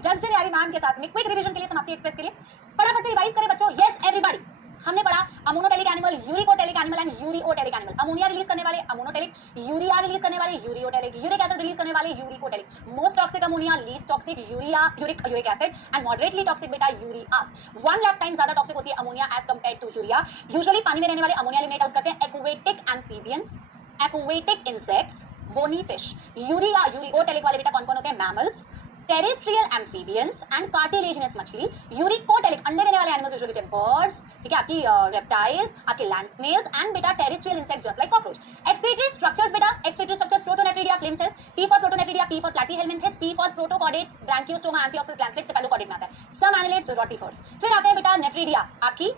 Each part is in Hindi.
जज से यारी मैम के साथ में क्विक रिवीजन के लिए, समाप्ति एक्सप्रेस के लिए फटाफट से रिवाइज करें बच्चों। यस एवरीबॉडी, हमने पढ़ा ammonotelic animal, uricotelic animal and ureotelic animal. Ammonia release करने वाले अमोनोटेलिक, यूरिया रिलीज करने वाले यूरियोटेलिक, यूरिक एसिड रिलीज करने वाले uricotelic. Most toxic ammonia, least toxic urea uric acid and moderately toxic बेटा यूरिया। 1 लाख टाइम ज्यादा टॉक्सिक होती है ammonia as compare to urea. Usually पानी में रहने वाले अमोनिया एलिमिनेट आउट करते हैं aquatic amphibians, aquatic insects, bony fish. Urea uricotelic वाले बेटा कौन कौन होते हैं? Mammals, terrestrial amphibians and cartilaginous मछली। यूरिकोटेलिक अंडे देने वाले एनिमल्स यूजुअली बर्ड्स, ठीक है, आपकी रेप्टाइल्स, आपके लैंड स्नेल्स एंड बेटा terrestrial insect just like cockroach. Excretory structures बेटा, excretory structures protonephridia flame cells, P for protonephridia, P for platyhelminthes, P for protochordates, branchiostoma, amphioxus, lancelet, cephalochordate में आता है। Some annelids, rotifers. फिर आते हैं बेटा नेफ्रिडिया, आपकी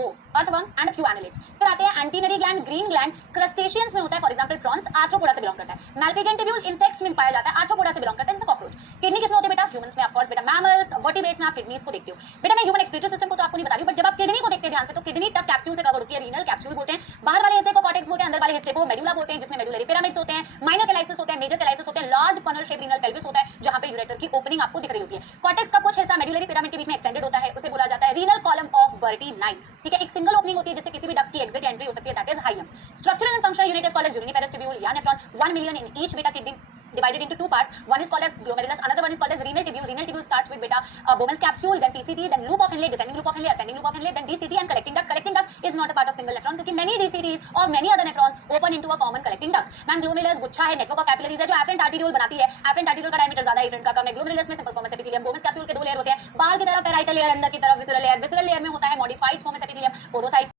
वो अर्थवर्म एंड फ्यू एनालिड्स। फिर आते हैं एंटीनरी ग्लैंड, ग्रीन ग्लैंड, क्रस्टेशियंस में होता है, फॉर एग्जांपल प्रॉन्स, आर्थ्रोपोडा से बिलोंग करता है। मैल्फिगन ट्यूब्यूल इंसेक्ट्स में पाया जाता है, आर्थ्रोपोडा से बिलोंग करता है, जैसे कॉकरोच। किडनी किसमें होती है बेटा? ह्यूमंस में, ऑफ कोर्स बेटा। मैमल्स, वर्टिब्रेट्स में आप किडनीज को देखते हो बेटा। मैं ह्यूमन एक्सक्रीटरी सिस्टम को तो आपको नहीं बता रही हूं, बट जब आप किडनी को देखते हैं ध्यान से, तो किडनी टफ कैप्सूल से कवर होती है, रीनल कैप्सूल बोलते हैं। बाहर वाले हिस्से को कॉर्टेक्स बोलते हैं, अंदर वाले हिस्से को मेडुला बोलते हैं, जिसमें मेडुलरी पिरामिड्स होते हैं, माइनर कैलाइसिस होते हैं, मेजर कैलाइसिस होते हैं, large funnel shape renal pelvis होता है, जहां पे यूरेटर की ओपनिंग आपको दिख रही होती है। कॉर्टेक्स का कुछ हिस्सा मेडुलरी पिरामिड के बीच में एक्सटेंडेड होता है, उसे बोला जाता है रीनल कॉलम ऑफ बर्टी 9, ठीक है। एक सिंगल ओपनिंग होती है जिससे किसी भी डक्ट की एग्जिट एंट्री हो सकती है, that is hilum. Structural and functional unit is called as uriniferous tubule या nephron, 1 million in each beta kidney divided into 2 parts. One is called as glomerulus, another one is called as renal tubule. Renal tubule starts with beta Bowman's capsule, then PCT, then loop of Henle, descending loop of Henle, ascending loop of Henle, then DCT and collecting duct. Collecting duct is not a part of single nephron क्योंकि many DCTs or many other nephrons open into a common collecting duct. Man, glomerulus गुच्छा है, network of capillaries है जो afferent arteriole बनाती है। afferent arteriole का diameter ज्यादा है, efferent का कम है। glomerulus में simple squamous epithelium, Bowman's capsule के 2 लेयर होते हैं, बाहर की तरफ parietal layer, अंदर की तरफ visceral layer। visceral layer में होता है modified squamous epithelium, podocytes।